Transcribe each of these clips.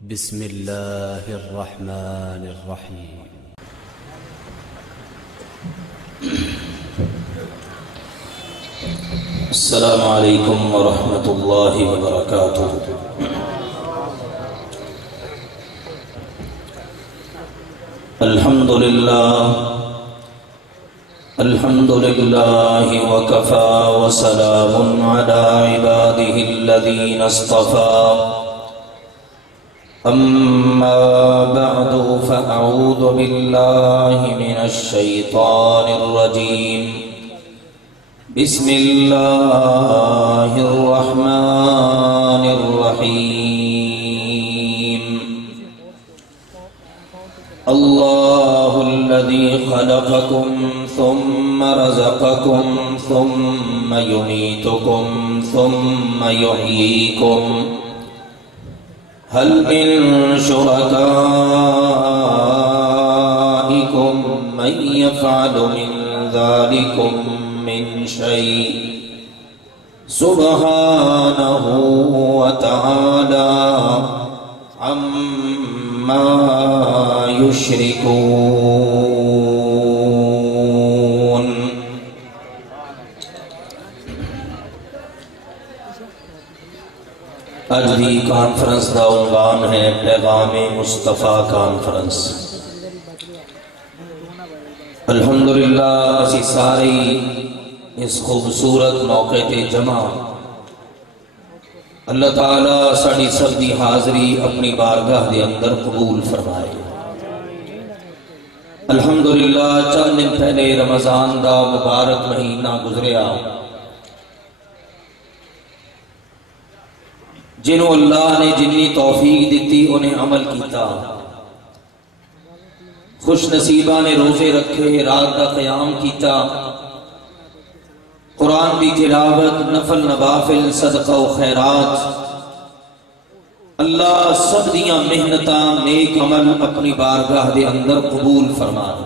بسم الله الرحمن الرحيم. السلام عليكم ورحمة الله وبركاته. الحمد لله وكفى وسلام على عباده الذين اصطفى. أما بعد فأعوذ بالله من الشيطان الرجيم. بسم الله الرحمن الرحيم. الله الذي خلقكم ثم رزقكم ثم يميتكم ثم يحييكم. هل من شركائكم من يفعل من ذلكم من شيء؟ سبحانه وتعالى عما يشركون. آج دی کانفرنس دا عنوان ہے پیغام مصطفیٰ کانفرنس. الحمدللہ اسی ساری اس خوبصورت موقع تے جمع. اللہ تعالیٰ ساڑی سب دی حاضری اپنی بارگاہ دے اندر قبول فرمائے. الحمدللہ چند دن پہلے رمضان دا مبارک مہینہ گزریا. جنہوں اللہ نے جنی توفیق دیتی انہیں عمل کیتا. خوش نصیبہ نے روزے رکھے، رات کا قیام کیتا، قرآن کی تلاوت، نفل نوافل، صدقہ و خیرات. اللہ سب دیاں محنتاں نیک عمل اپنی بارگاہ دے اندر قبول فرما دے.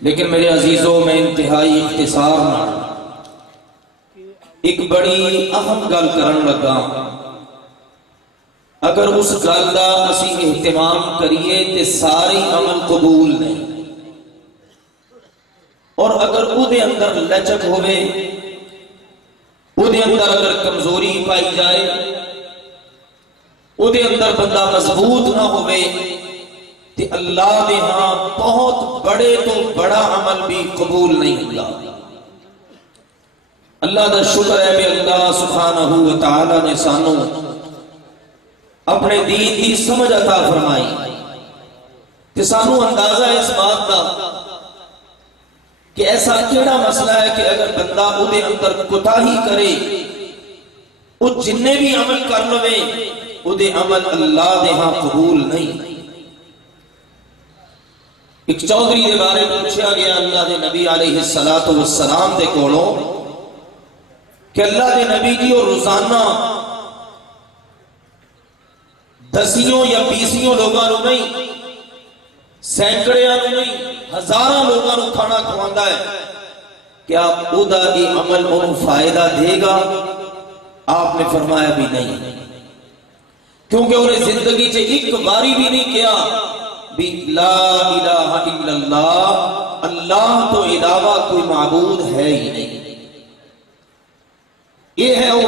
لیکن میرے عزیزوں میں انتہائی اختصار نہ ایک بڑی اہم گل کرن لگا. اگر اس گل دا اسی اہتمام کریے تے ساری عمل قبول نہیں، اور اگر او دے اندر لچک ہوئے، او دے اندر اگر کمزوری پائی جائے، او دے اندر بندہ مضبوط نہ ہوئے، تے اللہ دے ہاں بہت بڑے تو بڑا عمل بھی قبول نہیں ہوگا. اللہ دا شکر ہے کہ اللہ سبحانہ وتعالی نے سانو اپنے دین دی سمجھ عطا فرمائی کہ سانو اندازہ اس بات دا کہ ایسا کیڑا مسئلہ ہے کہ اگر بندہ او دے اندر کوتاہی کرے، او جننے بھی عمل کر لوے، او دے عمل اللہ دے ہاں قبول نہیں. ایک چودھری دے بارے پوچھا گیا اللہ دے نبی علیہ السلام دے کولوں کہ اللہ دے نبی جی اور روزانہ دسیوں یا بیسیوں لوگاں نو نہیں، سینکڑیاں نو نہیں، ہزاراں لوگاں نو کھانا کھواندا ہے، کیا او دا یہ عمل انہوں فائدہ دے گا؟ آپ نے فرمایا بھی نہیں، کیونکہ انہیں زندگی سے ایک باری بھی نہیں کیا بھی لا الہ الا اللہ، اللہ تو علاوہ کوئی معبود ہے ہی نہیں. یہ ہے وہ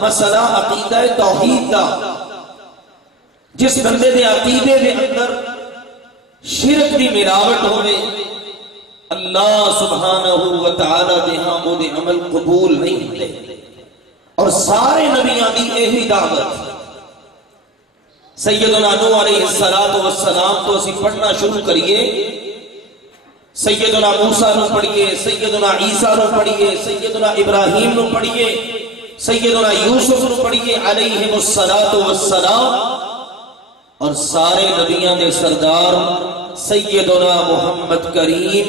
مسئلہ عقیدہ توحید دا. جس بندے دے عقیدے دے اندر شرک دی ملاوٹ ہوئے، اللہ سبحانہ وتعالی دے ہاں وہ دے عمل قبول نہیں ہوتے. اور سارے نبیان دی یہی دعوت. سیدنا نوح علیہ السلام تو اسی پڑھنا شروع کریے، سیدنا موسیٰ نو پڑھئے، سیدنا عیسیٰ نو پڑھئے، سیدنا ابراہیم نو پڑھئے، سیدنا یوسف نو پڑھئے علیہم السلام. اور سارے نبیان دے سردار سیدنا محمد کریم،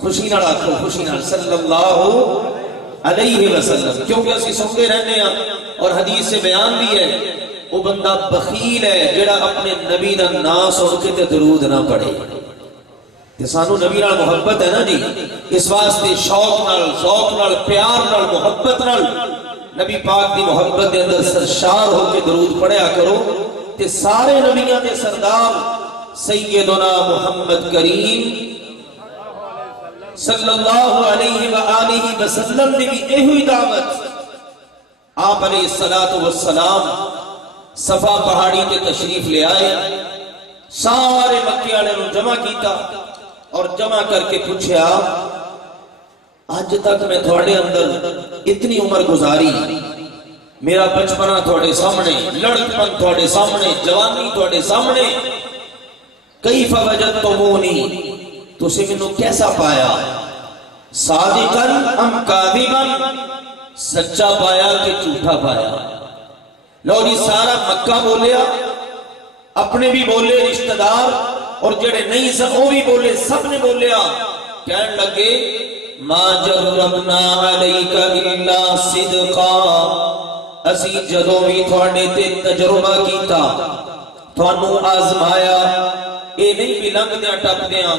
خوشی نہ رکھو، خوشی نہ صلی اللہ علیہ وسلم. کیونکہ اسی سنتے رہنے ہیں اور حدیث سے بیان بھی ہے وہ بندہ بخیل ہے جڑا اپنے نبی دا نام سن کے تے درود نہ پڑھے. سانو نبی نال محبت ہے نا جی، اس واسطے شوق نال، ذوق نال، پیار نال، محبت نال نبی پاک دی محبت دے اندر سرشار ہو کے درود پڑھیا کرو تے سارے نبیاں دے سردار سیدنا محمد کریم صلی اللہ علیہ وآلہ وسلم دی بھی ایہی دعوت آپ علیہ السلام صفا پہاڑی تے تشریف لے آئے سارے مکے والے نوں جمع کیتا اور جمع کر کے پوچھیا آج تک میں تھوڑے اندر اتنی عمر گزاری میرا بچپنا تھوڑے سامنے لڑکپن تھوڑے سامنے جوانی تھوڑے سامنے کیف وجدتمونی تسی منو کیسا پایا صادقاً ام کاذباً سچا پایا کہ جھوٹا پایا لو جی سارا مکہ بولیا اپنے بھی بولے رشتہ دار اور جڑے نہیں سن وہ بھی بولے سب نے بولیا کہنے لگے ما جربنا علیک الا صدقا اسی جدوں بھی تھوڑے تے تجربہ کیتا تھانوں آزمایا اے نہیں بھی لنگ دیا ٹپ دیا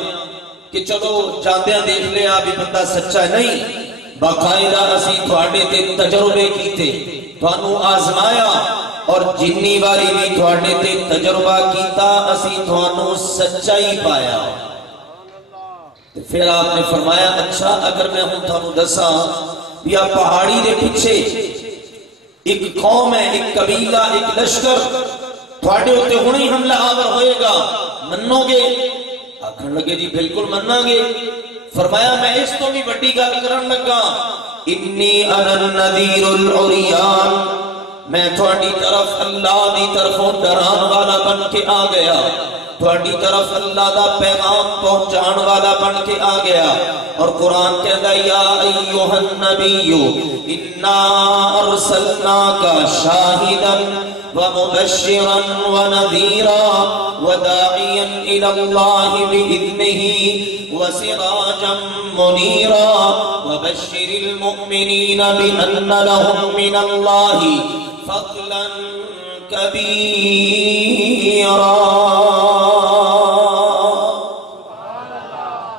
کہ چلو جاندیاں دیکھ لیا بھی بندہ سچا نہیں باقاعدہ اسی تھوڑے تے تجربے کیتے تھانوں آزمایا اور جنی باری بھی تھوڑے تے تجربہ کیتا اسی تھانوں سچائی پایا پھر آپ نے فرمایا اچھا اگر میں ہوں تھانوں دسا بھی آپ پہاڑی دے پیچھے ایک قوم ہے ایک قبیلہ ایک لشکر تھوڑے ہوتے ہونی حملہ آور ہوئے گا منو گے آکھن لگے جی بالکل مننا گے فرمایا میں اس تو بھی بڑی گل کرن لگا انی انا النذیر العریان میں تھوڑی طرف اللہ دی طرفوں ڈران والا بن کے آ گیا تھوڑی طرف اللہ دا پیغام پہنچان والا بن کے آ گیا اور قرآن کہتا ہے یا ایوہ النبی انا ارسلناک شاہدا ومبشرا ونذیرا وداعیا الى اللہ بإذنہ وسراجا منیرا وبشر المؤمنین بأن لهم من اللہ فضلا کبیرا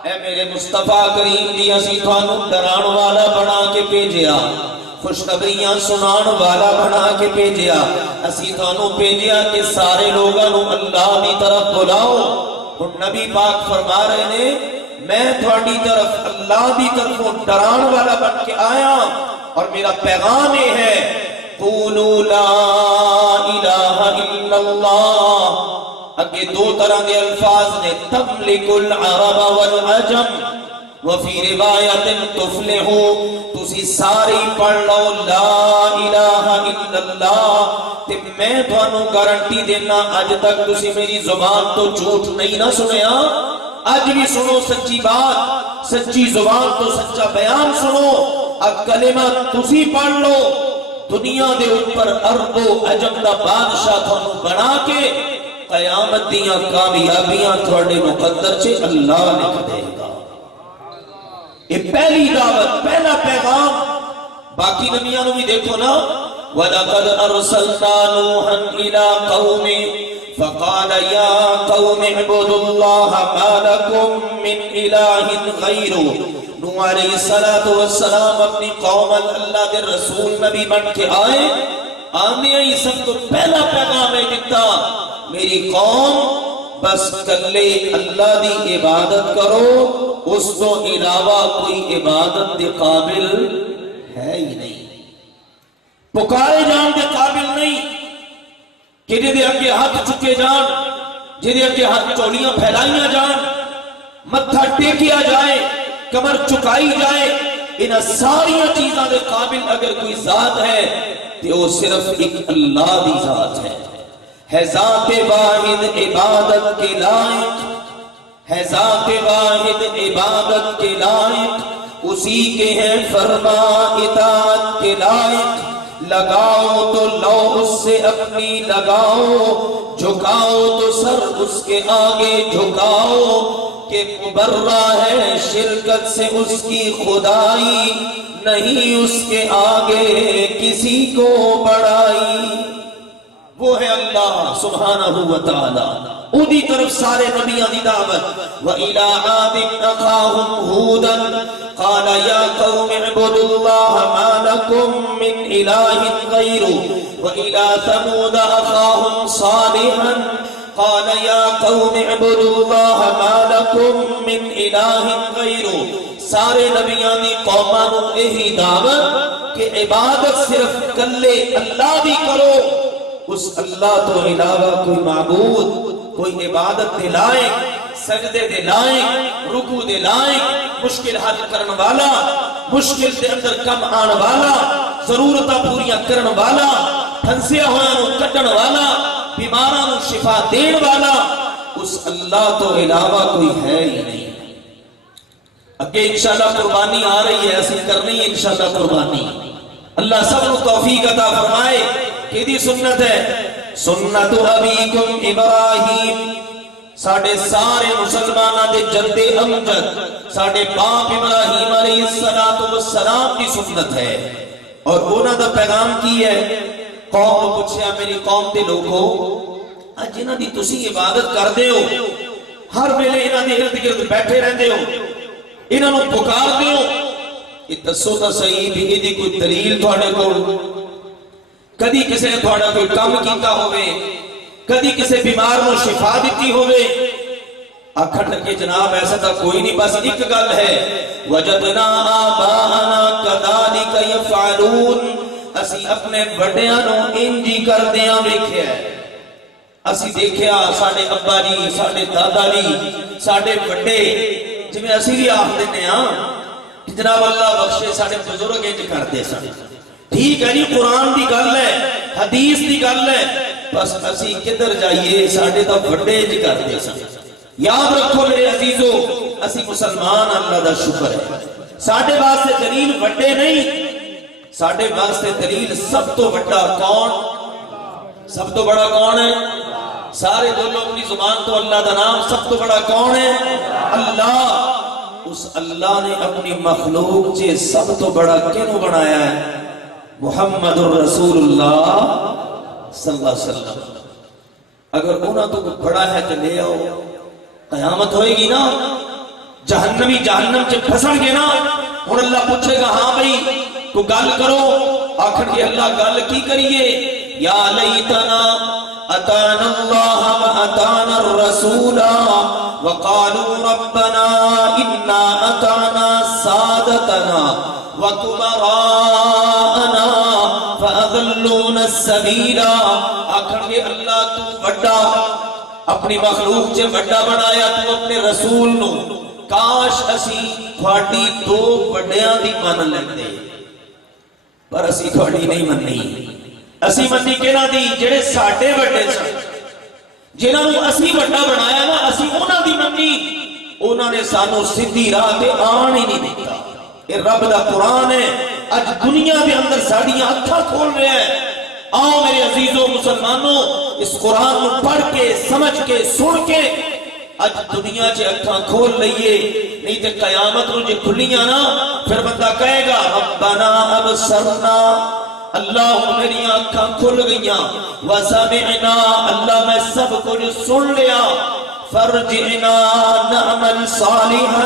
اے میرے مصطفیٰ کریم دی اسی تھانوں ڈران والا بنا کے بھیجیا خوشخبریاں سنان والا بنا کے بھیجیا اسی تھانوں بھیجیا کہ سارے لوگوں اللہ دی طرف بلاؤ اور نبی پاک فرما رہے نے میں تھوڑی طرف اللہ دی طرف ڈران والا بن کے آیا اور میرا پیغام یہ ہے قولوا لا الہ الا اللہ اگے دو طرح دے الفاظ نے تملک العرب والعجم وفی روایت تفلحو تسی ساری پڑھ لو لا الہ الا اللہ تے میں تھانوں گارنٹی دینا اج تک تسی میری زبان تو جھوٹ نہیں نہ سنیا اج بھی سنو سچی بات سچی زبان تو سچا بیان سنو اب کلمہ تسی پڑھ لو دنیا دے اوپر عرب و عجم دا بادشاہ تھانوں بنا کے قیامت دیاں کامیابیاں تھوڑے مقدر چھے اللہ لکھ دے گا یہ پہلی دعوت پہلا پیغام باقی نبیانوں بھی دیکھو نا وَلَقَدْ أَرْسَلْنَا نُوحًا إِلَىٰ قَوْمِ فَقَالَ يَا قَوْمِ اعْبُدُوا اللَّهَ مَا لَكُم مِّنْ إِلَٰهٍ غَيْرُهُ نوح علیہ السلام اپنی قوم اللہ کے رسول نبی بن کے آئے آنے ہی سب تو پہلا پیغام ہے دیتا میری قوم بس کلے اللہ دی عبادت کرو اس تو علاوہ کوئی عبادت دے قابل ہے ہی نہیں پکارے جان دے قابل نہیں کہ جدے اگے ہاتھ چکے جان جدے اگے ہاتھ چولیاں پھیلائیاں جان متھا ٹیکیا جائے کمر چکائی جائے ان ساری چیزاں دے قابل اگر کوئی ذات ہے تو وہ صرف ایک اللہ دی ذات ہے ذات واحد عبادت کے لائق ہے ذات واحد عبادت کے لائق اسی کے ہیں فرما اطاعت کے لائق لگاؤ تو لو اس سے اپنی لگاؤ جھکاؤ تو سر اس کے آگے جھکاؤ کہ مبرہ ہے شرکت سے اس کی خدائی نہیں اس کے آگے کسی کو بڑائی وہ ہے اللہ سبحانہ وتعالی اودی طرف سارے نبیان دی دعوت وَإِلَىٰ عَادٍ أَخَاهُمْ هُودًا قال يا قوم اعبدوا الله ما لكم من إله غيره وإلى ثمود أخاهم صالحا قال يا قوم اعبدوا الله ما لكم من إله غيره سارے نبیان دی قوماں نو یہی دعوت کہ عبادت صرف کلے اللہ دی کرو، اس اللہ تو علاوہ کوئی معبود، کوئی عبادت دلائیں، سجدے دلائیں، رکوع دلائیں، مشکل حل کرن والا، مشکل دے اندر کم آن والا، ضرورتاں پوریاں کرن والا، پھنسیا ہویاں نو کڈن والا، بیماراں نو شفا دین والا، اس اللہ تو علاوہ کوئی ہے ہی نہیں۔ اگے انشاءاللہ قربانی آ رہی ہے، اسی کرنی ہے انشاءاللہ قربانی۔ اللہ سب کو توفیق عطا فرمائے کہ دی سنت ہے سنت ابیکم ابراہیم، ساڑھے سارے مسلمانہ دے جد امجد ساڑھے باپ ابراہیم علیہ السلام کی سنت ہے۔ اور انہاں دا پیغام کی ہے، قوم کو پوچھیا میری قوم دے لوگو اج انہاں دی تسی عبادت کر دے ہو، ہر ویلے انہاں دے ارد گرد بیٹھے رہندے ہو، انہاں نو پکار دیو، یہ دسو تا صحیح بھی یہ دی کوئی دلیل تھوڑے کو، کدی کسی نے تھوڑا کوئی کام کیتا ہوئے، کدی کسی بیمار نو شفا دیتی ہوئے، آکھر لگے جناب ایسا تا کوئی نہیں، بس ایک گل ہے وَجَدْنَا آبَاءَنَا كَذَلِكَ يَفْعَلُونَ، اسی اپنے بڑیاں نو انجی کر دیاں ویکھیا ہے، اسی دیکھیا ساڑھے ابا جی، ساڑھے دادا جی، ساڑھے بڑے جی میں اسی بھی آخ دینے ہاں کہ جناب اللہ بخشے ساڑھے بزرگ انج کر دے ساڑھے، ٹھیک ہے جی قرآن دی گل ہے، حدیث دی گل ہے، بس اسی کدھر جائیے ساڑھے تا بڑے انج کر دے ساڑھے۔ یاد رکھو میرے عزیزو، اسی مسلمان اللہ دا شکر ہے، ساڑھے واسطے دلیل بڑے نہیں، ساڑھے واسطے دلیل سب تو بڑا کون، سب تو بڑا کون ہے؟ سارے بولو اپنی زبان تو اللہ دا نام، سب تو بڑا کون ہے؟ اللہ۔ اس اللہ نے اپنی مخلوق سے سب تو بڑا کینوں بنایا ہے؟ محمد الرسول اللہ صلی اللہ علیہ وسلم۔ اگر انہاں تو بڑا ہے تو لے آؤ، قیامت ہوئے گی نا، جہنمی جہنم سے پھسن گے نا، اور اللہ پوچھے گا ہاں بھئی تو گل کرو، آخر کے اللہ گل کی کریے، یا لیتنا اتانا اللہ واتانا الرسول وقالوا ربنا انا اتانا سادتنا وکبراءنا فاضلونا السبیل۔ آخر کے اللہ تو بڑا، اپنی مخلوق سے بڑا بنایا تو اپنے رسول نو، کاش اسی تھوڑی دو بڑیاں دی من لیندے، پر اسی تھوڑی نہیں مننی، اسی مننی کہنا دی جڑے ساڑھے بڑے سن، جنہاں نو اسی بڑا بنایا نا، اسی انہاں دی مننی، انہاں نے سانو سدھی راہ تے آن ہی نہیں دیتا۔ یہ رب دا قرآن ہے، اج دنیا دے اندر ساڑیاں اکھاں کھول رہے ہیں۔ آؤ میرے عزیزوں مسلمانوں، اس قرآن کو پڑھ کے سمجھ کے سن کے اج دنیا چے اکھاں کھول لئیے، نہیں تے قیامت نو جے کھلیاں نا پھر بندہ کہے گا ربنا ابصرنا، اللہ میری آنکھاں کھل گئیاں، وسمعنا، اللہ میں سب کچھ سن لیا، فرجعنا نعمل صالحا،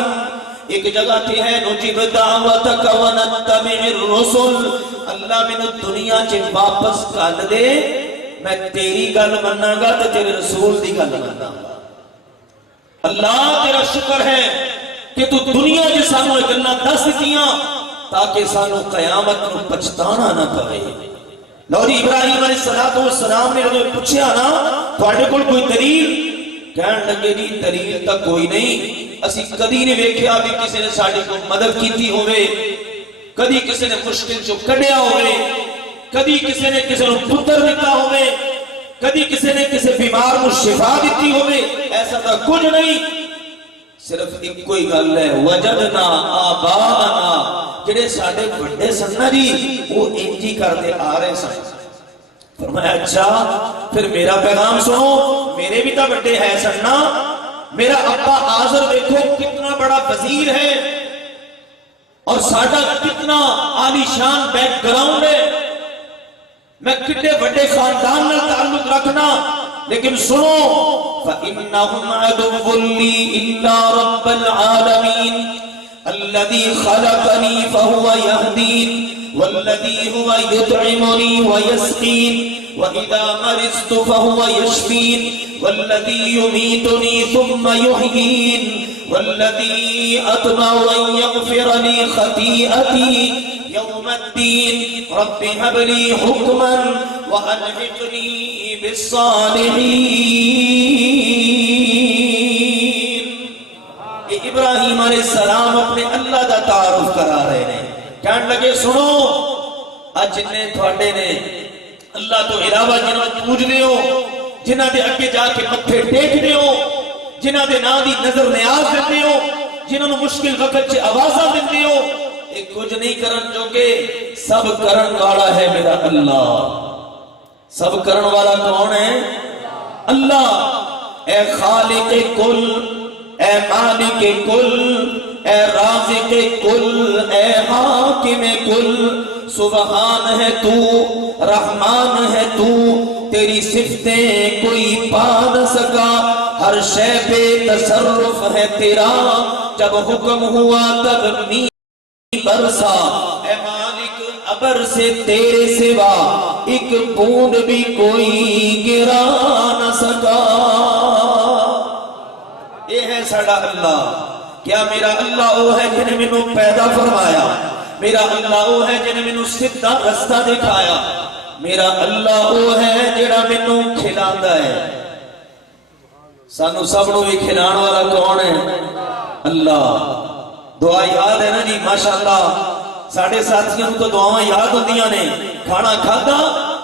ایک جگہ تھی ہے نجیب دعوتک ونتبع الرسل، اللہ میں دنیا چے واپس کر دے، میں تیری گل مننا گا تو تیرے رسول دی گل مننا گا۔ اللہ تیرا شکر ہے کہ تو دنیا کے سانو گلاں دس دتیاں تاکہ سانو قیامت نو پچھتانا نہ پوے۔ لو جی ابراہیم علیہ السلام نے جدوں پوچھیا نا تواڈے کول کوئی دلیل، کہن لگے جی دلیل تا کوئی نہیں، اسی کدی نہیں ویکھیا بھی کسی نے ساڈی کو مدد کیتی ہوئے، کدی کسی نے مشکل چوں کڈیا ہوئے، کدی کسی نے کسی نوں پتر دتا ہوئے، کدی کسی نے کسی بیمار کو شفا دیتی ہوئے، ایسا تا کچھ نہیں، صرف ایک کوئی گل ہے وجدنا آباءنا، جڑے ساڈے بڑے سن نا جی وہ انجی کرتے آ رہے سن۔ فرمایا اچھا پھر میرا پیغام سنو، میرے بھی تا بڑے ہے سن نا، میرا ابا آزر دیکھو کتنا بڑا وزیر ہے اور ساڈا کتنا عالی شان بیک گراؤنڈ ہے، میں کتنے بڑے خاندان میں تعلق رکھنا، لیکن سنو فَإِنَّهُمْ عَدُوٌّ لِّي إِلَّا رَبَّ الْعَالَمِينَ، الذي خلقني فهو يهدين والذي هو يطعمني ويسقين وإذا مرضت فهو يشفين والذي يميتني ثم يحيين والذي أطمع أن يغفر لي خطيئتي يوم الدين رب هب لي حكما وألحقني بالصالحين. ابراہیم علیہ السلام اپنے اللہ دا تعارف کرا رہے ہیں. کہنے لگے سنو اج جنہیں تھوڑے نے اللہ تو علاوہ جنہوں پوج دے ہو, جنہ دے اگے جا کے متھے ٹیک دے ہو, جنہ دے نا دی نظر نیاز دیتے ہو, جنہوں مشکل وقت سے آوازہ دیتے ہو, ایک کچھ نہیں کرن جو کہ سب کرن والا ہے میرا اللہ. سب کرن والا کون ہے؟ اللہ. اے خالق کل, اے مالک کل, اے رازق کل, اے حاکم کل, سبحان ہے تو, رحمان ہے تو, تیری صفتیں کوئی پا نہ سکا, ہر شے پہ تصرف ہے تیرا, جب حکم ہوا تب می برسا, اے مالک ابر سے تیرے سوا ایک بوند بھی کوئی گرا نہ سکا. یہ ہے ساڑا اللہ. کیا میرا اللہ وہ ہے جنہیں میں نے پیدا فرمایا؟ میرا اللہ وہ ہے جنہیں میں نے سیدھا رستہ دکھایا؟ میرا اللہ وہ ہے جڑا میں نے کھلاتا ہے. سانو سب نو بھی کھلان والا کون ہے؟ اللہ. دعا یاد ہے نا جی؟ ماشاءاللہ ساڑھے ساتھیوں تو دعاواں یاد ہوندیاں نے. کھانا کھادا,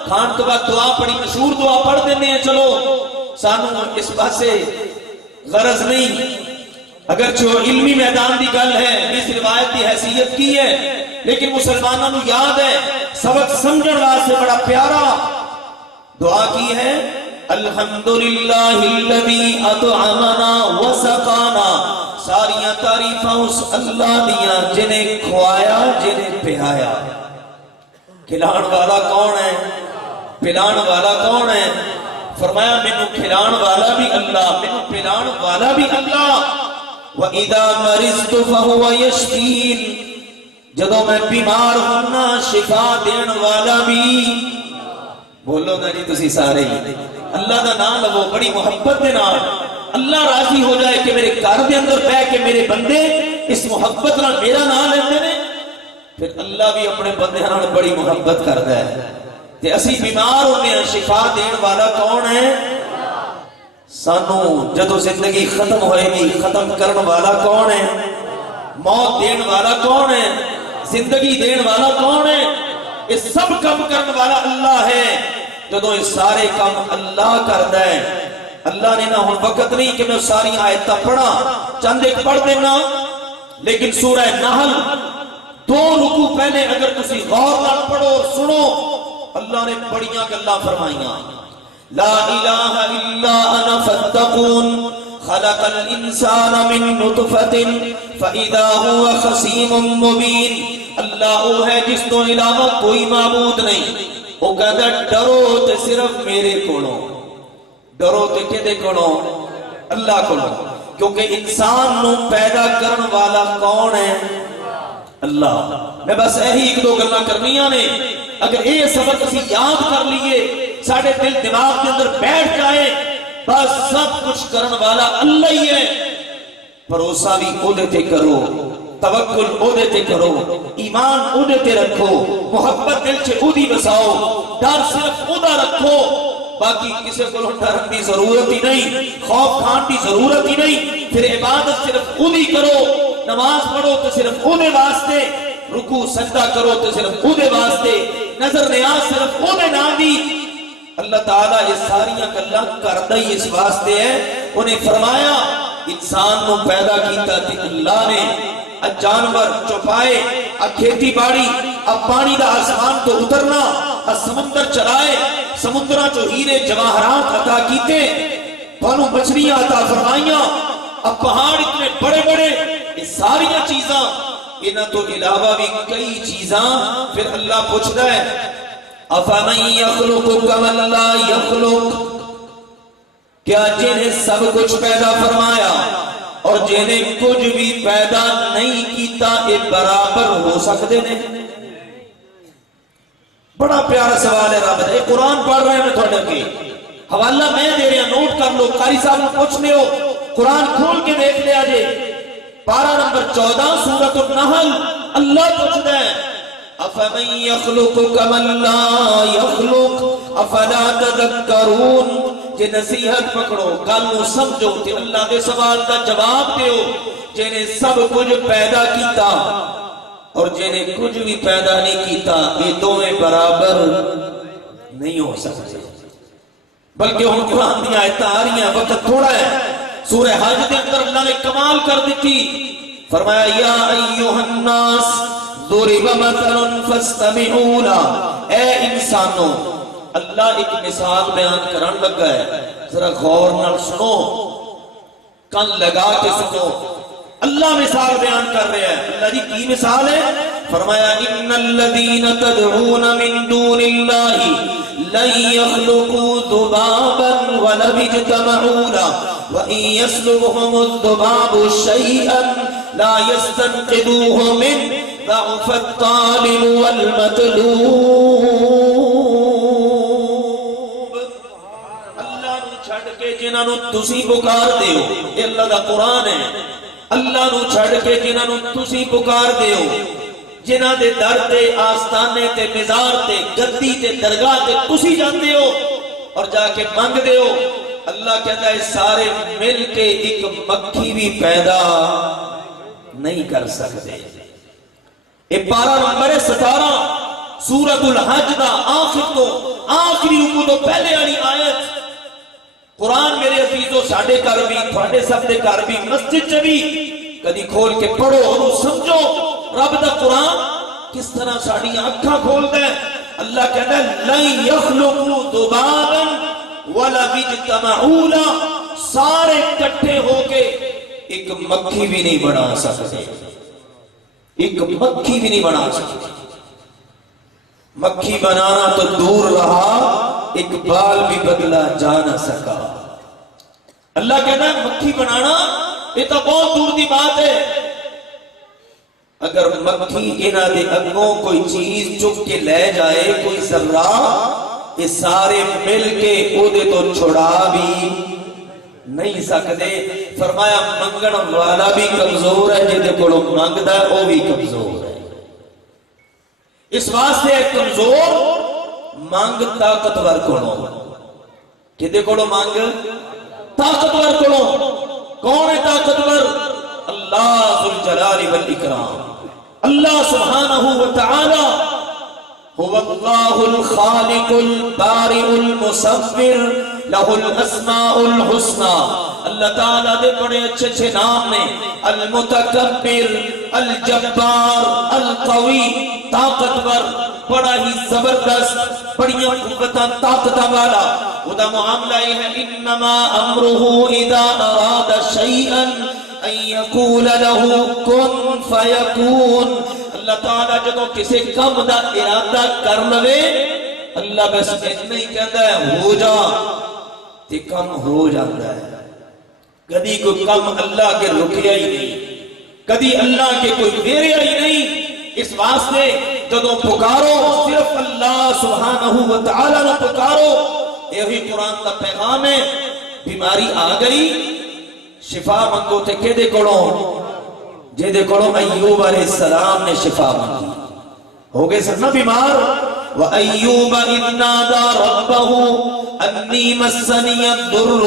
کھان تو بعد دعا پڑی, مشہور دعا پڑھ دینے ہیں. چلو سانو اس بات سے غرض نہیں, اگرچہ علمی میدان دی گل ہے, اس روایت کی حیثیت کی ہے, لیکن مسلمانوں کو یاد ہے سبق سمجھن واسطے بڑا پیارا دعا کی ہے. الحمدللہ الذی اطعمنا وسقانا. ساریاں تعریفاں اس اللہ دیاں جنہیں کھوایا, جنہیں پہایا. کھلان والا کون ہے؟ پلان والا کون ہے؟ فرمایا مینوں کھلان والا بھی اللہ, مینوں پلان والا بھی اللہ. وَإِذَا مَرِضْتُ فَهُوَ يَشْفِينِ. جدوں میں بیمار ہونا شفا دین والا بھی. بولو نا جی تسی سارے ہی اللہ دا نام لو بڑی محبت دے نال. اللہ راضی ہو جائے کہ میرے گھر دے اندر بیٹھ کے میرے بندے اس محبت نال میرا نام لیندے نے, پھر اللہ بھی اپنے بندے نال بڑی محبت کردا ہے. تے اسی بیمار ہونے ہیں, شفا دین والا کون ہے؟ سانو جدو زندگی ختم ہوئے گی ختم کرن والا کون ہے؟ موت دین والا کون ہے؟ زندگی دین والا کون ہے؟ اس سب کم کرن والا اللہ ہے. جدو اس سارے کم اللہ کردا ہے, اللہ نے نہ ہن وقت نہیں کہ میں ساری آیتاں پڑھا, چند ایک پڑھ دینا, لیکن سورہ نحل 2 رکوع پہلے اگر تسی غور نال پڑھو اور سنو, اللہ نے بڑیاں گلاں فرمائیاں. لا الہ الا انا فاتقون خلق الانسان من نطفة فاذا هو خصيم مبين. اللہ وہ ہے جس تو علاوہ کوئی معبود نہیں. وہ کہتا ڈرو تے صرف میرے کولوں, ڈرو تے کدے کولوں؟ اللہ کولوں. کیونکہ انسان نو پیدا کرن والا کون ہے؟ اللہ. میں بس یہی 1-2 گلاں کرنیاں نے, اگر یہ سبق اسی یاد کر لیے, ساڑھے دل دماغ کے اندر بیٹھ جائے, بس سب کچھ کرن والا اللہ ہی ہے. بھروسہ بھی او دیتے کرو, توکل او دیتے کرو, ایمان او دیتے رکھو, محبت دل سے او دی بساؤ, ڈر صرف او دا رکھو. باقی کسی کو ڈرن دی ضرورت ہی نہیں, خوف کھان دی ضرورت ہی نہیں. پھر عبادت صرف او دی کرو, نماز پڑھو تو صرف او دے واسطے, رکوع سجدہ کرو تو صرف او دے واسطے, نظر نیاز صرف او دے نام دی. اللہ تعالیٰ یہ ساریاں گلاں کردا ہی اس واسطے ہے. انہیں فرمایا انسان نو پیدا کیتا تے اللہ نے, جانور چوپائے, کھیتی باڑی, پانی دا آسمان تو اترنا, سمندر چلائے, سمندرہ چو ہیرے جواہرات عطا کیتے, پانوں مچھلیاں عطا فرمائیاں, پہاڑ اتنے بڑے بڑے, یہ ساریاں چیزاں, انہاں تو علاوہ بھی کئی چیزاں. پھر اللہ پوچھتا ہے افمن یخلق کمن لا یخلق. کیا جنہیں سب کچھ پیدا فرمایا اور جنہیں کچھ بھی پیدا نہیں کیتا اے برابر ہو سکتے ہیں؟ بڑا پیارا سوال ہے رب دا. قرآن پڑھ رہے ہیں تھوڑے کے حوالہ میں دے رہے ہیں، نوٹ کر لو. قاری صاحب نے پوچھ لے ہو، قرآن کھول کے دیکھ لیا جے. پارہ نمبر 14 سورۃ النحل. اللہ پوچھتا ہے افمن یخلق کمن لا یخلق افلا تذکرون. جے نصیحت پکڑو، گل نو سمجھو تے اللہ دے سوال دا جواب دیو. جنہیں سب کچھ پیدا کیتا اور جنہیں کچھ بھی پیدا نہیں کیتا، یہ دونوں برابر نہیں ہو سکتے. بلکہ ہم قرآن دی آیتاں آ رہی ہیں، وقت تھوڑا ہے. سورہ حج کے اندر اللہ نے کمال کر دیتی. فرمایا یا ایھا الناس ضرب مثل فاستمعوا له. اے انسانوں، اللہ ایک مثال بیان کرن لگا ہے، ذرا غور نال سنو، کان لگا کے سنو. اللہ مثال بیان کر رہے ہیں. اللہ جی کی مثال ہے؟ فرمایا ان الذین تدعون من دون اللہ لن يخلقوا ذبابا ولو اجتمعوا له وان يسلبهم الذباب شيئا لا يستنقذوه منه ضعف الطالب والمطلوب. جنہاں نو تسی پکار دیو، یہ اللہ دا قرآن ہے. اللہ نو چھڑ کے جنہاں نو تسی پکار دیو، جنہاں دے در تے آستانے تے مزار تے گدی تے درگاہ تے تسی جاندے ہو اور جا کے مانگ دیو. اللہ کہتا ہے سارے مل کے ایک مکھی بھی پیدا نہیں کر سکتے. اے پارہ نمبر 17 سورۃ الحج دا آخر تو آخری رکوع تو پہلے والی آیت. قرآن میرے عزیزوں ساڑھے گھر بھی، تھوڑے سب دے گھر بھی، مسجد چ بھی کدی کھول کے پڑھو اور سمجھو رب دا قرآن کس طرح ساڑھی آنکھاں کھول دے. اللہ کہتا ہے لن یخلقوا ذبابا ولو اجتمعوا له. سارے کٹھے ہو کے ایک مکھی بھی نہیں بنا سکتے، ایک مکھی بھی نہیں بنا سکتے. مکھی بنانا تو دور رہا، ایک بال بھی بدلا جا نہ سکا. اللہ کہتا ہے مکھی بنانا یہ تو بہت دور دی بات ہے. اگر مکھی انہاں دے اگوں کوئی چیز چک کے لے جائے، کوئی ذرہ، یہ سارے مل کے او دے تو چھڑا بھی نہیں سکتے. فرمایا منگن والا بھی کمزور ہے، جے دے کولوں مانگدا ہے وہ بھی کمزور ہے. اس واسطے کمزور مانگ طاقتور کولوں. کدے کولوں مانگ؟ طاقتور کولوں. کون ہے طاقتور؟ اللہ ذو الجلال والاکرام. اللہ سبحانہ وتعالی هو اللہ الخالق البارئ المصور له الاسماء الحسنى. اللہ تعالیٰ دے بڑے اچھے اچھے نام نے، المتکبر، الجبار، القوی، طاقتور، بڑا ہی زبردست، بڑی قوتاں طاقتاں والا. وہ دا معاملہ یہ ہے انما امرہ اذا اراد شیئا ان یقول له کن فیکون. اللہ تعالیٰ جدوں کسی کم دا ارادہ کر لوے، اللہ بس نہیں کہتا ہے ہو جا تے کم ہو جاتا ہے. کدی کوئی کم اللہ کے رکیا ہی نہیں، کدی اللہ کے کوئی ویریا ہی نہیں. اس واسطے جدوں پکارو صرف اللہ سبحانہ وتعالی نہ پکارو. یہی قرآن کا پیغام ہے. بیماری آ گئی، شفا منگو تے کدے کولوں؟ جے دے کولوں ایوب علیہ السلام نے شفا مانگی. ہو گئے سب نہ بیمار. وَأَيُّوبَ إِذْ نَادَى رَبَّهُ أَنِّي مَسَّنِيَ الضُّرُّ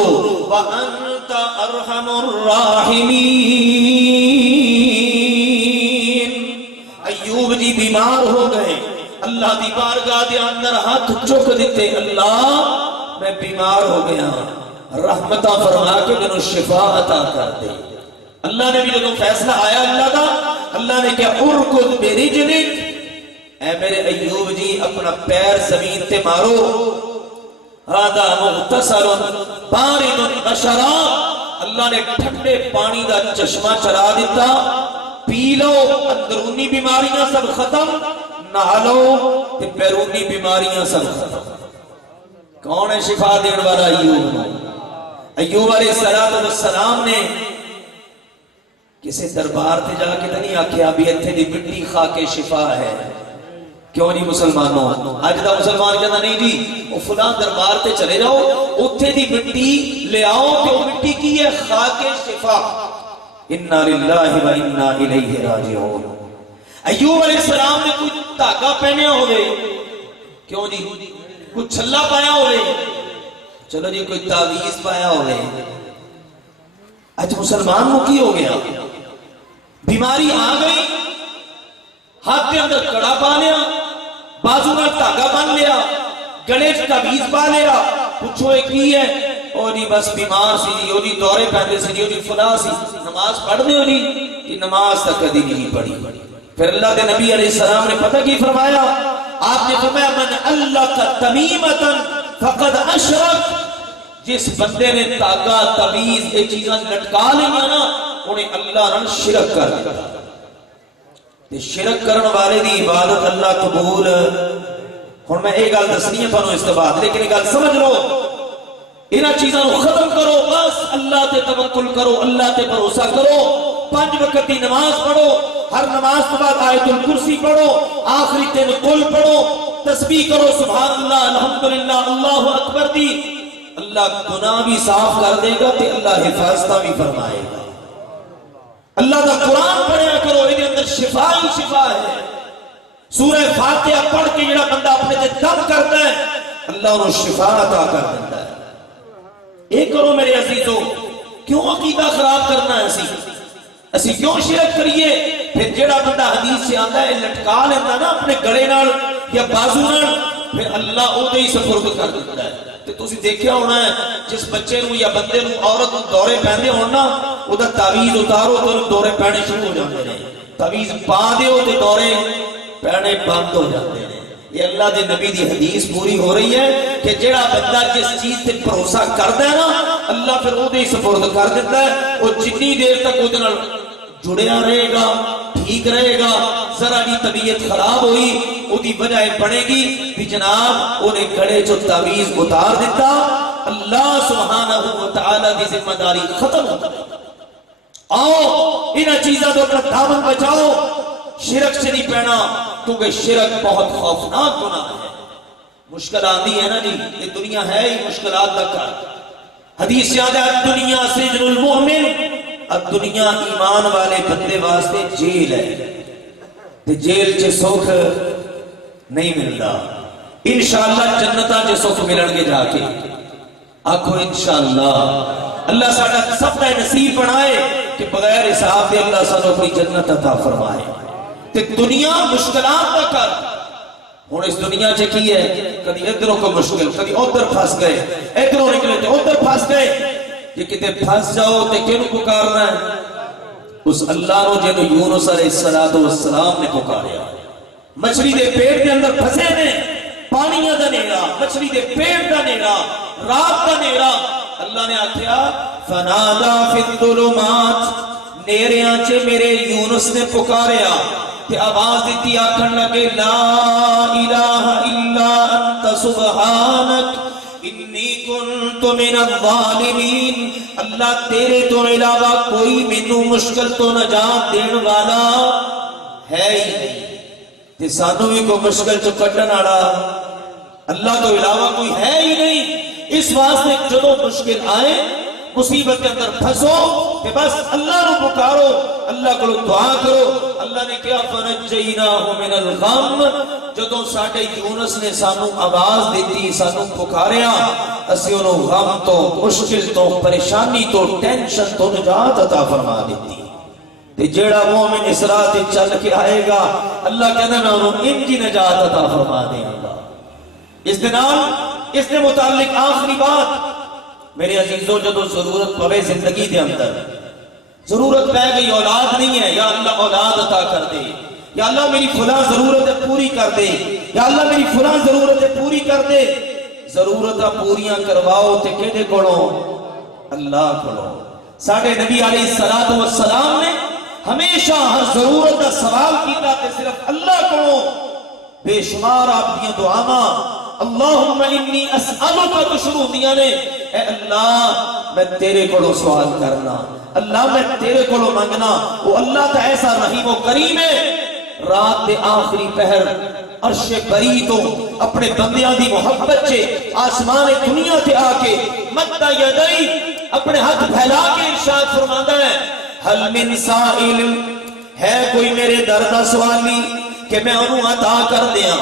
وَأَنْتَ أَرْحَمُ الرَّاحِمِينَ. ایوب جی بیمار ہو گئے، اللہ دی بارگاہ دے اندر ہاتھ چک دیتے، اللہ میں بیمار ہو گیا، رحمتہ فرما کے جنہوں شفا عطا کر دے. اللہ نے بھی جنہوں فیصلہ آیا اللہ دا، اللہ نے کیا ارکض برجلک، اے میرے ایوب جی اپنا پیر زمین تے مارو. ہذا مغتسل بارد بشراب. اللہ نے ٹھنڈے پانی دا چشمہ چلا دیتا، پی لو، اندرونی بیماریاں سب ختم، نہا لو تے بیرونی بیماریاں سب ختم. کون ہے شفا دین والا؟ ایوب. ایوب علیہ السلام نے کسی دربار تے جا کے نہیں آکھیا بھی اتھے دی مٹی کھا کے شفا ہے. کیوں نہیں مسلمانوں؟ اج دا مسلمان کہندا نہیں جی وہ فلاں دربار تے چلے جاؤ اتھے دی مٹی لے آؤ تے وہ مٹی کی ہے کھا کے شفا. انا للہ و انا الیہ راجعون. ایوب علیہ السلام نے کوئی دھاگا پہنیا ہوئے, کیوں جی کوئی چھلا پایا ہوئے, چلو جی کوئی تعویذ پایا ہوئے. اج مسلمان کو کی ہو گیا؟ بیماری آ گئی, ہاتھ کے اندر کڑا پا لیا, بازو میں دھاگا بن لیا, گلے چ تعویذ پا لیا, پوچھو یہ کی ہے؟ او جی بس بیمار سی جی, او جی دورے پہندے سی جی, او جی فلاں سی. نماز پڑھ دے ہو جی کہ نماز تک کدی نہیں پڑھی. پھر اللہ کے نبی علیہ السلام نے پتہ کی فرمایا؟ آپ نے فرمایا من اللہ کا تمیمتن فقد اشرک. جس بندے نے تاگا تعویذ یہ چیزاں لٹکا لیا نا انہیں اللہ نال شرک کر دیا. تے شرک کرن والے دی عبادت اللہ قبول. ہن میں یہ گل دسنی ہے تھانوں اس کے بعد, لیکن یہ گل سمجھ لو, انہاں چیزاں کو ختم کرو, بس اللہ تے توکل کرو, اللہ تے بھروسہ کرو, 5 وقت دی نماز پڑھو, ہر نماز کے بعد آیت الکرسی پڑھو, آخری 3 قل پڑھو, تسبیح کرو سبحان اللہ الحمدللہ اللہ اکبر دی. اللہ گناہ بھی صاف کر دے گا تے اللہ حفاظتہ بھی فرمائے گا. اللہ دا قرآن پڑھیا کرو, یہ اندر شفا ہی شفا ہے. سورہ فاتحہ پڑھ کے جڑا بندہ اپنے تے دم کرتا ہے اللہ انہوں شفا عطا کر دیتا ہے. اے کرو میرے عزیزو, کیوں عقیدہ خراب کرنا ہے اسی کیوں شرک کریے؟ پھر جڑا بندہ حدیث سے آتا ہے لٹکا لینا نا اپنے گڑے نال یا بازو نال, پھر اللہ او دے ہی سپرد کر دیتا ہے. تے تسی دیکھیا ہونا ہے جس بچے نو یا بندے نو عورت نو دورے پہندے ہون نا, او دا تعویذ اتارو تو دورے پہنے شروع ہو جاندے ہیں, تعویذ پا دیو تے دورے پہنے بند ہو جاندے ہیں. یہ اللہ دے نبی دی حدیث پوری ہو رہی ہے کہ جڑا بندہ جس چیز تے بھروسہ کردا ہے نا اللہ پھر او دے سپرد کر دیتا ہے. او جتنی دیر تک او دے نال جڑیا رہے گا ٹھیک رہے گا. ذرا دی طبیعت خراب ہوئی او دی وجہ بنے گی کہ جناب او نے گھڑے جو تعویذ اتار دیتا, اللہ سبحانہ و تعالی دی ذمہ داری ختم ہو گئی. آؤ انہاں چیزاں تو اپنا دامن بچاؤ, شرک سے نہیں پہنا, کیونکہ شرک بہت خوفناک گناہ ہے. مشکل آتی ہے نا جی, یہ دنیا ہے ہی مشکلات کا گھر. حدیث یاد ہے دنیا سجن المؤمن, اب دنیا ایمان والے بندے واسطے جیل ہے, تے جیل چے سکھ نہیں ملتا. انشاءاللہ جنتاں چے سکھ ملن گے جا کے. آکھو انشاءاللہ اللہ ساڈا سب دا نصیب بنائے کہ بغیر حساب دے اللہ سانو اپنی جنت عطا فرمائے. تے دنیا مشکلات کا کر. ہن اس دنیا چ کی ہے, کبھی ادھروں کو مشکل, کبھی ادھر پھنس گئے, ادھروں نکلے تے ادھر پھنس گئے. یہ کتے پھنس جاؤ تے کینوں پکارنا ہے؟ اس اللہ نو جنوں یونس علیہ السلام نے پکاریا. مچھلی دے پیٹ کے اندر پھنسے نے, پانیاں دا نیڑا, مچھلی دے پیٹ دا نیڑا, رات دا نیڑا. اللہ نے آکھیا فنادا فی الظلمات, نیریاں چے میرے یونس نے پکاریا تے آواز دیتی آکھن لگے لا الہ الا انت سبحانک انی کنت من الظالمین. اللہ تیرے تو علاوہ کوئی مینوں مشکل تو نجات دین والا ہے ہی نہیں, تے سانو بھی کوئی مشکل چ کڈن والا اللہ تو علاوہ کوئی ہے ہی نہیں. اس واسطے جدوں مشکل آئے, مصیبت کے اندر پھنسو کہ بس اللہ نو پکارو, اللہ کو دعا کرو. اللہ نے کیا فنجیناہ من الغم, جدوں ساڈے یونس نے سانو آواز دیتی, سانو پکاریا, اسی انہوں غم تو, مشکل تو, پریشانی تو, ٹینشن تو نجات عطا فرما دیتی. تے جیڑا مومن اس راہ تے چل کے آئے گا اللہ کہنا میں انہوں انجی نجات عطا فرما دیں گا. اس دنال اس نے متعلق آخری بات میرے عزیزوں, جدو ضرورت پوے زندگی دے اندر, ضرورت پہ گئی اولاد نہیں ہے, یا اللہ اولاد عطا کر دے, یا اللہ میری فلاں ضرورت پوری کر دے, یا اللہ میری فلاں ضرورت پوری کر دے. ضرورتاں پوریاں کرواؤ تے کہدے کولوں؟ اللہ کولوں. ساڈے نبی علیہ السلام نے ہمیشہ ہر ضرورت کا سوال کیتا تے صرف اللہ کولوں. بے شمار آپ دعاواں اللہم انی اسألک تو شروع دیا نے, اے اللہ میں تیرے کو سوال کرنا، اللہ میں تیرے کو منگنا۔ وہ اللہ کا ایسا رحیم و کریم ہے، رات دے آخری پہر عرش بری تو اپنے بندیاں دی محبت چے آسمان دنیا تے آ کے مد یدئی اپنے ہاتھ پھیلا کے ارشاد فرماتا ہے، حل من سائل، ہے کوئی میرے در دا سوالی کہ میں انہوں عطا کر دیا،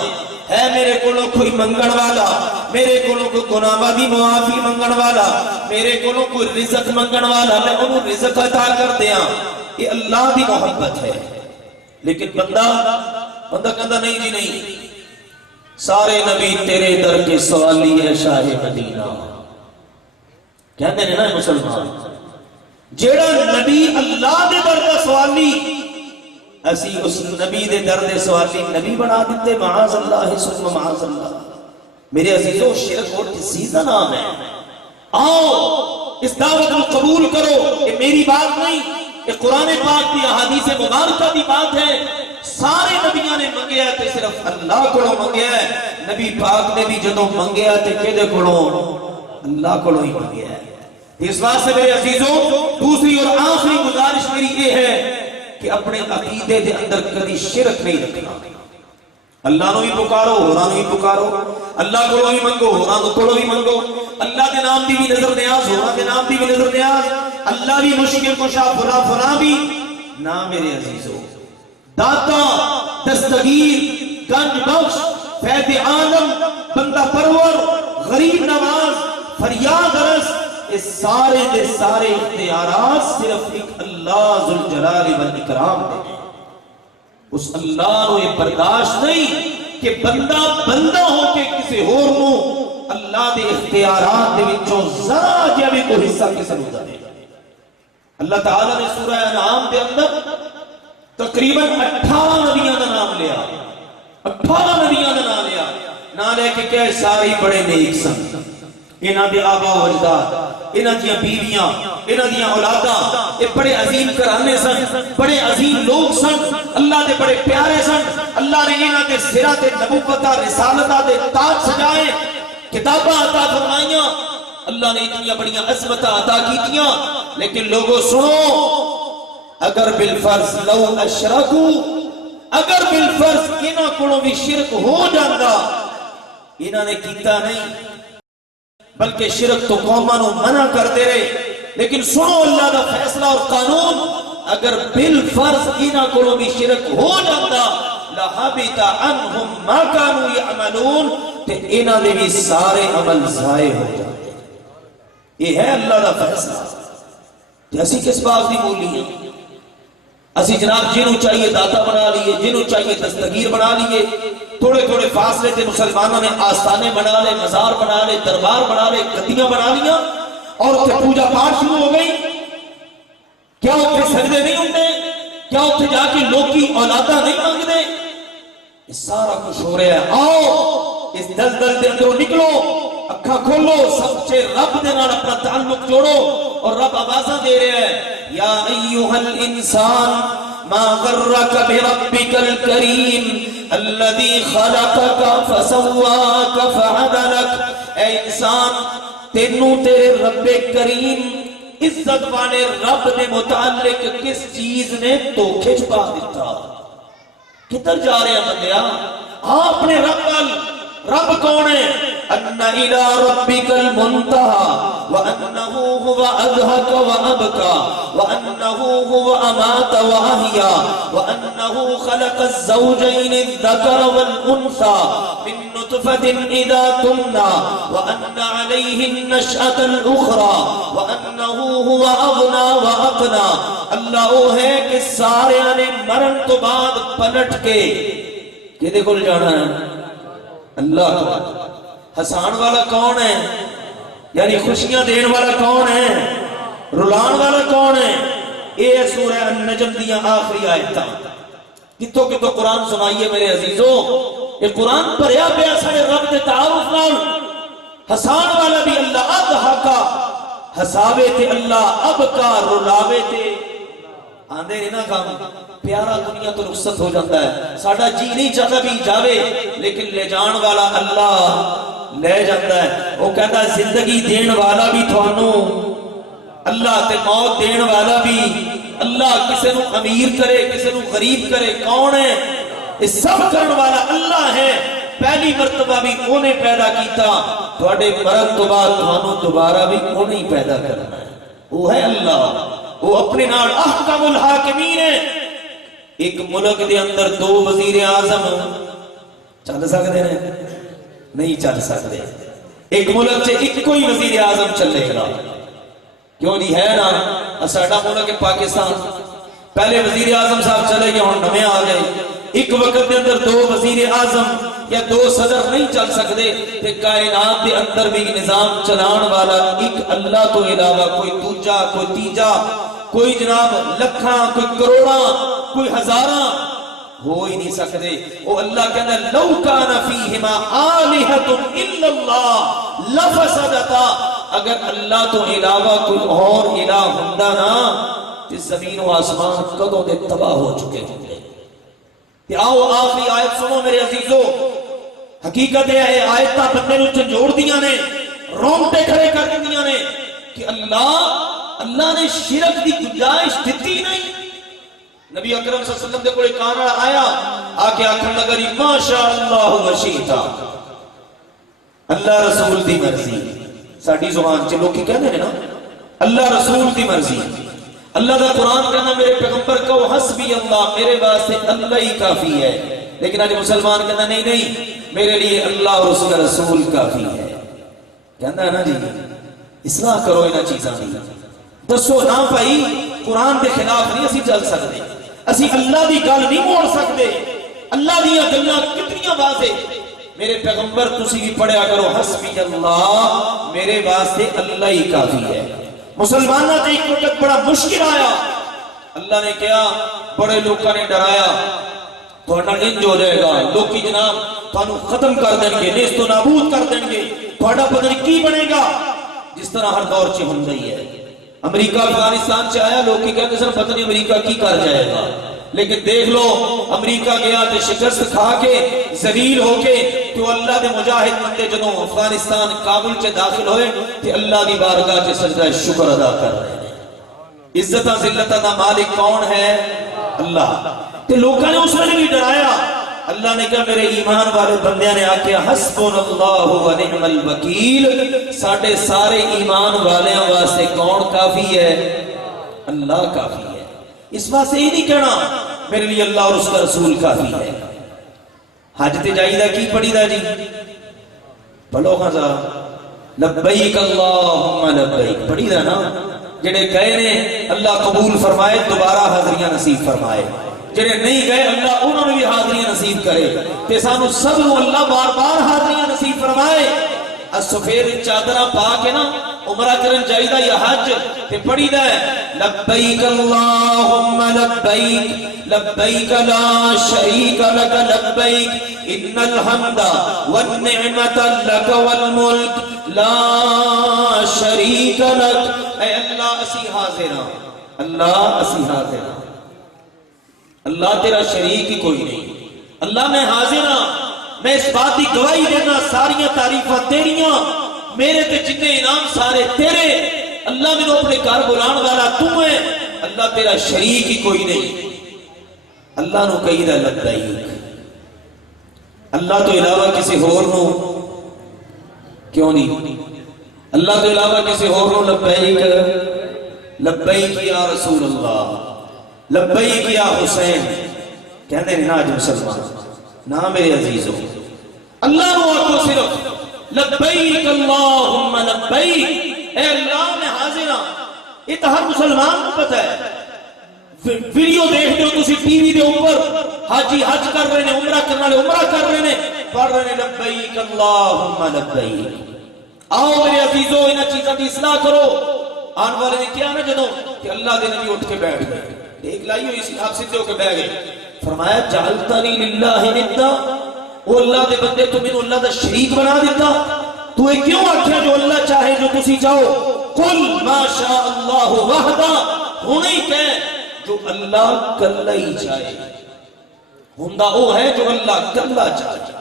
ہے میرے کولو کوئی منگن والا، میرے کولو کوئی گناہاں دی معافی منگن والا، میرے کولو کوئی رزق منگن والا، میں انہوں رزق عطا کر دیا۔ یہ اللہ دی محبت ہے۔ لیکن بندہ کہتا نہیں جی نہیں، سارے نبی تیرے در کے سوالی ہے شاہ مدینہ۔ کہتے ہیں نا مسلمان، جیڑا نبی اللہ دے در کا سوالی، اسی اس نبی دے در دے سوالی نبی بنا دیتے، معاذ اللہ ثم معاذ اللہ۔ میرے عزیزوں، شرک اور کسی کا نام ہے۔ آؤ اس دعوت کو قبول کرو، یہ میری بات نہیں، یہ قرآن پاک کی احادیث مبارکہ کی بات ہے۔ سارے نبیوں نے منگیا تے صرف اللہ کو منگیا ہے۔ نبی پاک نے بھی جدوں منگیا تے کدے کولوں؟ اللہ کو ہی منگیا ہے۔ اس واسطے میرے عزیزوں، دوسری اور آخری گزارش میری یہ ہے کہ اپنے عقیدے دے اندر کبھی شرک نہیں رکھنا۔ اللہ نو ہی پکارو، ہوراں نو ہی پکارو، اللہ کو ہی منگو، ہوراں کو ہی منگو، اللہ دے نام دی بھی نظر نیاز، ہوراں دے نام دی بھی نظر نیاز، اللہ بھی مشکل کشا، فلاں بھی نہ۔ میرے عزیزوں، داتا، دستگیر، گنج بخش، فیض عالم، بندہ پرور، غریب نواز، فریاد رس، یہ سارے دے سارے اختیارات صرف ایک اللہ ذوالجلال والاکرام دے۔ اس اللہ نو یہ برداشت نہیں کہ بندہ ہو کے کسی اور نو اللہ دے اختیارات دے وچوں ذرا جہا بھی کوئی حصہ کسی نو دے۔ اللہ تعالیٰ نے سورہ انعام دے اندر تقریباً 18 نبیوں کا نام لیا، 18 نبیوں کا نام لیا، نہ لے کے کہ سارے بڑے نیک سن، انہاں دے آبا و اجداد، انہاں دیاں بیویاں، انہاں دیاں اولاداں، یہ بڑے عظیم گھرانے سن، بڑے عظیم لوگ سن، اللہ دے بڑے پیارے سن۔ اللہ نے انہاں دے سراں تے نبوت رسالت دے تاج سجائے، کتاباں عطا فرمائیاں، اللہ نے اتنی بڑیاں عظمتاں عطا کیتیاں۔ لیکن لوگوں سنو، اگر بالفرض لو اشرکو، اگر بالفرض انہاں کولوں بھی شرک ہو جاندا، انہاں نے کیتا نہیں، بلکہ شرک تو قوماں نو منع کرتے رہے۔ لیکن سنو اللہ دا فیصلہ اور قانون، اگر بالفرض انہاں کولوں بھی شرک ہو جاندا، لَحَبِطَ عَنْهُمْ مَا كَانُوا يَعْمَلُونَ، تے انہاں دے بھی سارے عمل ضائع ہو جاتے۔ یہ ہے اللہ دا فیصلہ۔ جیسی کس بات دی بولی ہے؟ اسی جناب جنہوں چاہیے داتا بنا لیے، جنہوں چاہیے دستگیر بنا لیے، تھوڑے تھوڑے فاصلے تھے مسلمانوں نے آستانے بنا لے، مزار بنا لے، دربار بنا لے، گدیاں بنا لیا، اور اتنے پوجا پاٹ شروع ہو گئی۔ کیا اتنے سجدے نہیں ہوتے؟ کیا اتنے جا کے لوگ کی اولادہ نہیں مانگتے؟ یہ سارا کچھ ہو رہا ہے۔ آؤ اس دلدل دے اندروں نکلو، اکھا کھولو، سب سے رب دے نال اپنا تعلق جوڑو، اور رب آوازاں دے رہے ہیں، یا ایھا الانسان ما غرک بربک الکریم الذی خلقک فسواک فعدلک۔ اے انسان، تینوں تیرے رب کریم عزت والے رب نے متعلق کس چیز نے دھوکے چھپا دیتا؟ کدھر جا رہے ہیں بندیا؟ ہاں اپنے رب وال۔ رب کون ہے؟ ان الى ربک المنتہى وانہ هو اضحک وابکى وانہ هو امات واحیا وانہ خلق الزوجین الذکر والانثى من نطفة اذا تمنى وان علیہ النشأة الاخرى وانہ هو اغنى واقنى۔ اللہ وہ ہے کہ سارے نے مرن تو بعد پلٹ کے کدے کول جانا ہے؟ اللہ کو۔ ہسان والا کون ہے؟ یعنی خوشیاں دین والا کون ہے؟ رلان والا کون ہے؟ یہ سورہ النجم دیاں آخری آیتاں۔ کتوں کتوں قرآن سنائیے میرے عزیزوں، یہ قرآن پریا پیا سارے رب دے تعارف نال۔ ہسان والا بھی اللہ، اضحکا ہساوے تے اللہ، ابکا رلاوے تے آندے نہیں نا کام۔ پیارا دنیا تو رخصت ہو جاتا ہے، ساڑھا جی نہیں چاہتا بھی جاوے، لیکن لے جان والا اللہ لے جاتا ہے۔ وہ کہتا ہے زندگی دین والا بھی تھانوں اللہ تے موت دین والا بھی اللہ، کسے نو امیر کرے کسے نو غریب کرے کون ہے؟ اس سب کرن والا اللہ ہے۔ پہلی مرتبہ بھی انہیں پیدا کیتا، تھوڑے مرد تو بعد تھانوں دوبارہ بھی انہیں پیدا کرنا ہے۔ وہ ہے اللہ، وہ اپنے نال احکم الحاکمین ہے۔ ایک ملک دے اندر 2 وزیر اعظم چل سکتے ہیں؟ نہیں چل سکتے۔ ایک ملک سے ایک کوئی وزیر اعظم چلے گا، کیوں نہیں ہے نا؟ ساڈا ملک ہے پاکستان، پہلے وزیر اعظم صاحب چلے گئے، ہن نویں آ گئے۔ ایک وقت دے اندر 2 وزیر اعظم یا 2 صدر نہیں چل سکتے، تے کائنات دے اندر بھی نظام چلان والا ایک اللہ تو علاوہ کوئی دوجا، کوئی تیجا، کوئی جناب لکھاں، کوئی کروڑاں، کوئی ہزاراں ہو ہی نہیں سکتے۔ وہ اللہ کہنا لو کان فیہما آلہۃ الا اللہ لفسدتا، اگر اللہ تو علاوہ کوئی اور الہ ہوندا نا تے زمین و آسمان کدوں دے تباہ ہو چکے ہوندے۔ تے آؤ آخری آیت سنو میرے عزیزو، حقیقت ہے آیتاں بندے نوں جھنجوڑ دیاں نے، رونگٹے کھڑے کر دیاں نے کہ اللہ نے شرک دی گنجائش دتی نہیں۔ نبی اکرم صلی اللہ علیہ وسلم دے کوئی کانا آیا، آکے آکھن لگا جی ماشاء اللہ وشیتا، اللہ رسول دی مرضی۔ ساڈی زبان چ لوگ کہندے نے نا اللہ رسول دی مرضی، اللہ دا قرآن کہنا میرے پیغمبر کو حسبی اللہ، میرے واسطے اللہ ہی کافی ہے۔ لیکن آج مسلمان کہنا نہیں نہیں میرے لیے اللہ اور اس کا رسول کافی ہے۔ کہنا ہے نا جی اصلاح کرو انہاں چیزاں دی، دسو نا بھائی قرآن دے خلاف نہیں اسی چل سکتے، اسی اللہ دی گل نہیں موڑ سکتے۔ اللہ دی گلاں کتنی واضح، میرے پیغمبر تسی بھی پڑھیا کرو حسبی اللہ، میرے واسطے اللہ ہی کافی ہے۔ مسلمانوں نے ایک وقت بڑا مشکل آیا، اللہ نے کیا بڑے لوگوں نے ڈرایا تھوڑا انج ہو جائے گا، لوکی جناب تھانوں ختم کر دیں گے، نیست و نابود کر دیں گے، تھوڑا پتہ نہیں کی بنے گا، جس طرح ہر دور چ ہوندا ہی ہے۔ امریکہ افغانستان سے آیا، لوگ کی کہتے سر پتہ نہیں امریکہ کی کر جائے گا، لیکن دیکھ لو امریکہ گیا تے شکست کھا کے ذلیل ہو کے تو اللہ دے مجاہد بندے جدوں افغانستان کابل چ داخل ہوئے تے اللہ دی بارگاہ چ سجدہ شکر ادا کر رہے ہیں۔ عزتاں ذلتاں دا مالک کون ہے؟ اللہ۔ تے لوکاں نے اس ویلے بھی ڈرایا، اللہ نے کہا میرے ایمان والے بندیاں نے آکھیا حسبنا اللہ و نعم الوکیل، ساڈے سارے ایمان والیاں واسطے کون کافی ہے؟ اللہ کافی ہے۔ اس واسطے یہ نہیں کہنا میرے لیے اللہ اور اس کا رسول کافی ہے۔ حج تے جائیدہ کی پڑھی دا جی؟ پڑھو خزا لبیک اللہم لبیک پڑھی دا نا، جڑے گئے نے اللہ قبول فرمائے، دوبارہ حاضریاں نصیب فرمائے، جڑے نہیں گئے اللہ انہوں نے بھی حاضریاں نصیب کرے، تے سانو سب نو اللہ بار بار حاضریاں نصیب فرمائے۔ سفید چادرہ پا کے نا عمرہ کرن جائیدہ یا حج تے پڑھی دا ہے لبیک اللہم لبیک لبیک لا شریک لک لبیک ان الحمد والنعمت لک والملک لا شریک لک۔ اے اللہ اسی حاضر ہاں، اللہ اسی حاضر ہاں، اللہ تیرا شریک ہی کوئی نہیں، اللہ میں حاضر ہاں، میں اس بات کی گواہی دینا ساریاں تعریفاں تیریاں، میرے تے جتنے انعام سارے تیرے، اللہ میں نے اپنے گھر بلان والا تو ہے، اللہ تیرا شریک ہی کوئی نہیں۔ اللہ نو کہی دا لبیک، اللہ تو علاوہ کسی اور نو کیوں نہیں؟ اللہ تو علاوہ کسی اور نو لبیک لبیک یا رسول اللہ، لبیک یا حسین کہنے نا آج مسلمان نا میرے عزیزوں، اللہ نو آکو صرف لبیک اللہم لبیک، اے اللہ میں حاضر ہاں۔ یہ تو ہر مسلمان کو پتہ ہے، ویڈیو دیکھ دو تسی ٹی وی دے اوپر حاجی حج کر رہے ہیں، عمرہ کرنا لے عمرہ کر رہے ہیں، پڑھ رہے ہیں لبیک اللہم لبیک۔ آؤ میرے عزیزوں انہاں چیزاں کی اصلاح کرو۔ آن والے نے کیا نا جدوں کہ اللہ دے نبی اٹھ کے بیٹھ گئے، ایک لائی ہوئی سی آپ سدھے ہو کے بیٹھ گئے، فرمایا جعلتنی للہ ندا، وہ اللہ دے بندے تو مینوں اللہ دا شریک بنا دیتا، تو یہ کیوں آکھیا جو اللہ چاہے جو تسی چاہو؟ قل ما شاء اللہ وحدہ، ہونے ہی کہہ جو اللہ کلا ہی چاہے، ہوندا وہ ہے جو اللہ کلا چاہے۔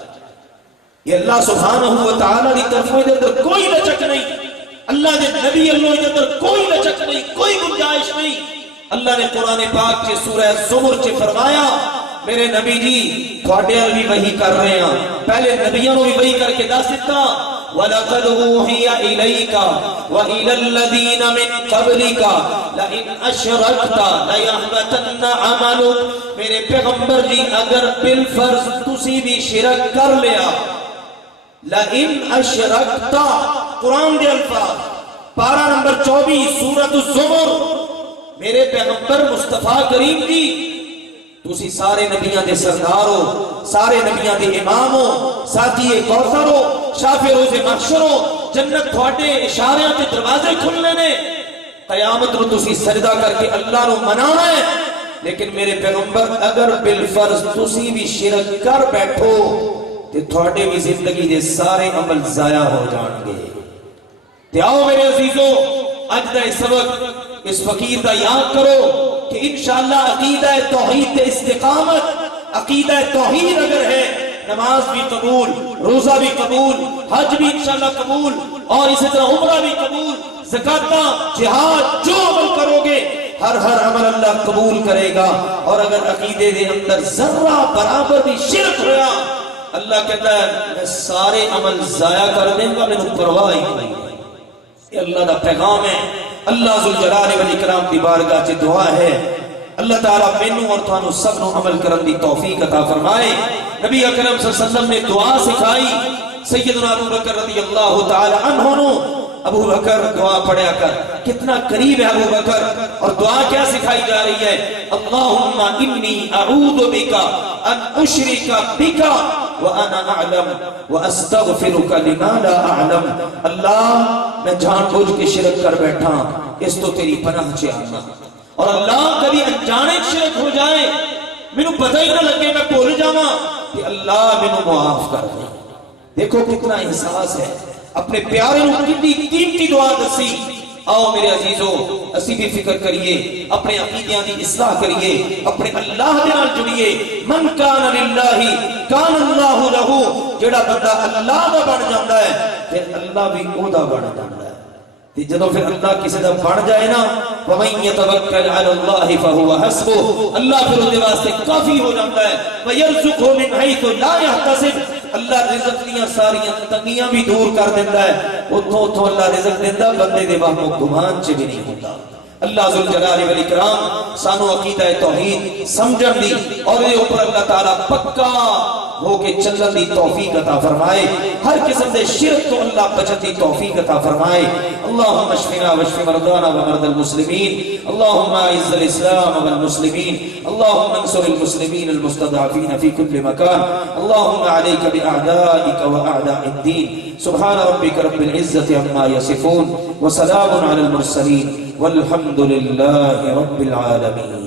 یہ اللہ سبحانہ و تعالی دی طرفوں دے اندر کوئی لچک نہیں، اللہ دے نبی اللہ دے اندر کوئی لچک نہیں، کوئی گنجائش نہیں۔ اللہ نے قرآن پاک کے سورہ زمر چ فرمایا میرے نبی جی تھوڑے بھی وحی کر رہے ہیں، پہلے نبیوں بھی وحی کر کے دس دیتا وَلَقَدْ أُوحِيَ إِلَيْكَ وَإِلَى الَّذِينَ مِن قَبْلِكَ لَئِنْ أَشْرَكْتَ لَيَحْبَطَنَّ عَمَلُكَ۔ میرے پیغمبر جی اگر بالفرض تسی بھی شرک کر لیا، لَئِنْ أَشْرَكْتَ قرآن دے الفاظ پارہ نمبر 24 سورۃ الزمر، میرے پیغمبر مصطفیٰ کریم جی تسی سارے نبیاں دے سردار ہو، سارے نبیاں دے امام ہو، ساتھی کوثر ہو، شافع روز محشر ہو، جنت تھوڑے اشاریاں تے دروازے کھلنے نے، قیامت رو تسی سجدہ کر کے اللہ رو منانا ہے، لیکن میرے پیغمبر اگر بالفرض تسی بھی شرک کر بیٹھو تے تھوڑے بھی زندگی دے سارے عمل ضائع ہو جان گے۔ تے آؤ میرے عزیزو اج دا سبق اس فقیر دا یاد کرو کہ انشاءاللہ عقیدہ توحید تے استقامت، عقیدہ توحید اگر ہے نماز بھی قبول، روزہ بھی قبول، حج بھی انشاءاللہ قبول، اور اسی طرح عمرہ بھی قبول، زکوٰۃ، جہاد، جو عمل کرو گے ہر عمل اللہ قبول کرے گا۔ اور اگر عقیدے دے اندر ذرہ برابر بھی شرک ہوا اللہ کہتا ہے میں سارے عمل ضائع کر دیں گا، میں نے پرواہ ہی نہیں۔ یہ اللہ دا پیغام ہے۔ اللہ ذوالجلال والاکرام دی بارگاہ چ دعا ہے اللہ تعالیٰ مینوں اور تھانوں سب نو عمل کرن دی توفیق عطا فرمائے۔ نبی اکرم صلی اللہ علیہ وسلم نے دعا سکھائی، سیدنا ابو بکر رضی اللہ تعالی عنہ نو ابو بکر دعا پڑھیا کر، کتنا قریب ہے ابو بکر، اور دعا کیا سکھائی جا رہی ہے؟ اللہم انی اعوذ بک ان اشرک بک وانا اعلم واستغفرک لما لا اعلم۔ اللہ میں جان بوجھ کے شرک کر بیٹھا، اس تو تیری پناہ چ آنا، اور اللہ کبھی انجانے شرک ہو جائے مینوں پتہ ہی نہ لگے میں بھول جاواں کہ اللہ مینوں معاف کر دے۔ دیکھو کتنا احساس ہے، اپنے پیارے نو کتنی قیمتی دعا دسی۔ آؤ میرے عزیزو اسی بھی فکر کریے، اپنے عقیدیاں دی اصلاح کریے، اپنے اللہ دے نال جڑیے۔ من کان للہ کان اللہ لہ، جڑا بندہ اللہ دا بن جاندا ہے پھر اللہ بھی اودا بن جاندا ہے۔ تے جدوں پھر اللہ کسی دا بن جائے نا، وَمَن يَتَوَكَّلْ عَلَى اللَّهِ فَهُوَ حَسْبُهُ، اللہ پھر اس دے واسطے کافی ہو جاتا ہے۔ وَيَرْزُقْهُ مِنْ حَيْثُ لَا يَحْتَسِبُ، اللہ رزق دیاں ساریاں تنگیاں بھی دور کر دیندہ ہے، اتھوں اللہ رزق دیندہ بندے دے وہم و گمان چ بھی نہیں ہوتا۔ اللہ ذوالجلال والاکرام سانو عقیدہ توحید سمجھن دی اور دے اوپر اللہ تعالیٰ پکا ہو کے چلن دی توفیق عطا فرمائے، ہر قسم دے شرک تو اللہ بچن دی توفیق عطا فرمائے۔ اللہم اشفنا واشف مرضانا ومرضى المسلمين، اللہم اعز الاسلام والمسلمین، اللہم انصر المسلمین المستضعفین فی کل مکان، اللہم علیک باعدائک واعداء الدین۔ سبحان ربک رب العزت عما یصفون وسلام علی المرسلین والحمد للہ رب العالمین۔